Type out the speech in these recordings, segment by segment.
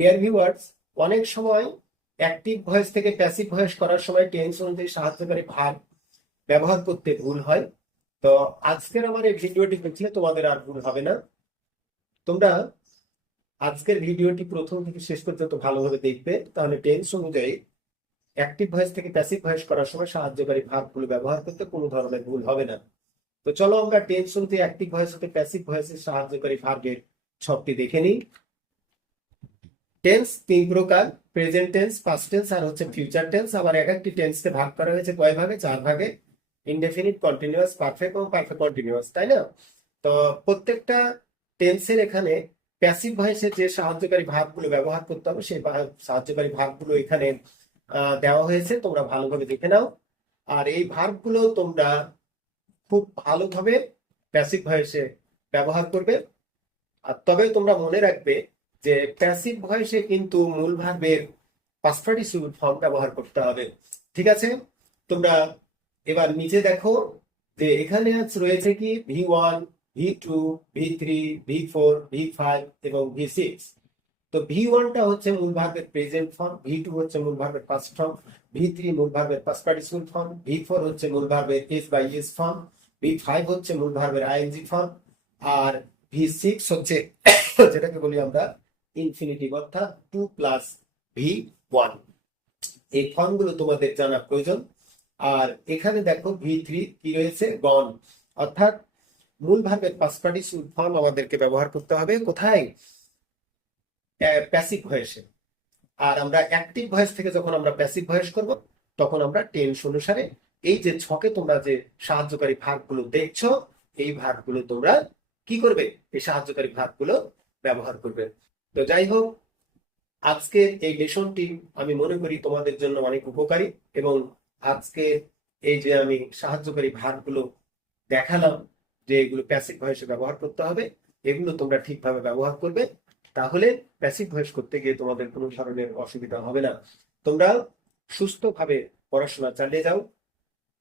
Dear viewers, অনেক সময় active voice থেকে প্যাসিভ ভয়েস করার সময় টেন্স অনুযায়ী সাহায্যকারী ভার্ব ব্যবহার করতে ভুল হয়। তো আজকের আমার এই ভিডিওটি দেখলে তোমাদের আর ভুল হবে না। তোমরা আজকের ভিডিওটি প্রথম থেকে শেষ পর্যন্ত ভালোভাবে দেখবে, তাহলে টেন্স অনুযায়ী অ্যাক্টিভ ভয়েস থেকে প্যাসিভ ভয়েস করার সময় সাহায্যকারী ভার্বগুলো ব্যবহার করতে কোনো ধরনের ভুল হবে না। তো চলো আমরা টেন্স অনুযায়ী অ্যাক্টিভ ভয়েস থেকে প্যাসিভ ভয়েসের সাহায্যকারী ভার্বের ছকটি দেখে নিই। টেন্স তিন প্রকার: প্রেজেন্ট টেন্স, পাস্ট টেন্স আর হচ্ছে ফিউচার টেন্স। আবার এক একটি টেন্সকে ভাগ করা হয়েছে কয় ভাগে? চার ভাগে। ইনডেফিনিট, কন্টিনিউয়াস, পারফেক্ট এবং পারফেক্ট কন্টিনিউয়াস, তাই না? তো প্রত্যেকটা টেন্সের এখানে প্যাসিভ ভয়েসের যে সাহায্যকারী ভার্বগুলো ব্যবহার করতে হবে সেই সাহায্যকারী ভার্বগুলো এখানে দেওয়া হয়েছে, তোমরা ভালোভাবে দেখে নাও। আর এই ভার্বগুলো তোমরা খুব ভালোভাবে প্যাসিভ ভয়েসে ব্যবহার করবে। আর তবে তোমরা মনে রাখবে যে প্যাসিভ ভয়েসে কিন্তু মূল ভার্বের পাস্ট পার্টিসিপল ফর্ম ব্যবহার করতে হবে। ঠিক আছে? তোমরা এবার নিচে দেখো যে এখানে রয়েছে কি V1, V2, V3, V4, V5 এবং V6। তো V1টা হচ্ছে মূল ভার্বের প্রেজেন্ট ফর্ম, V2 হচ্ছে মূল ভার্বের পাস্ট ফর্ম, V3 মূল ভার্বের পাস্ট পার্টিসিপল ফর্ম, V4 হচ্ছে মূল ভার্বের S by S form, V5 হচ্ছে মূল ভার্বের আইএনজি ফর্ম, আর V6 হচ্ছে যেটাকে বলি আমরা ইনফিনিটিভ, অর্থাৎ 2+V1। এই ফর্মগুলো তোমাদের জানা প্রয়োজন। আর এখানে দেখো V3 কি রয়েছে? গন, অর্থাৎ মূল ভার্বের পাস্ট পার্টিসিপল ফর্ম আমাদেরকে ব্যবহার করতে হবে কোথায়? প্যাসিভ ভয়েসে। আর আমরা অ্যাক্টিভ ভয়েস থেকে যখন আমরা প্যাসিভ ভয়েস করব, তখন আমরা টেন্স অনুসারে এই যে ছকে তোমরা যে সাহায্যকারী ভার্বগুলো দেখছো, এই ভার্বগুলো তোমরা কি করবে? এই সাহায্যকারী ভার্বগুলো ব্যবহার করবে। তো যাই হোক, আজকের এই লেসনটি আমি মনে করি তোমাদের জন্য অনেক উপকারী। এবং আজকে এই যে আমি সাহায্যকারী ভার্বগুলো দেখালাম যে এগুলো প্যাসিভ ভয়েসে ব্যবহার করতে হবে, এগুলো তোমরা ঠিকভাবে ব্যবহার করবে, তাহলে প্যাসিভ ভয়েস করতে গিয়ে তোমাদের কোনো ধরনের অসুবিধা হবে না। তোমরা সুস্থভাবে পড়াশোনা চালিয়ে যাও,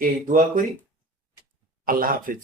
এই দোয়া করি। আল্লাহ হাফিজ।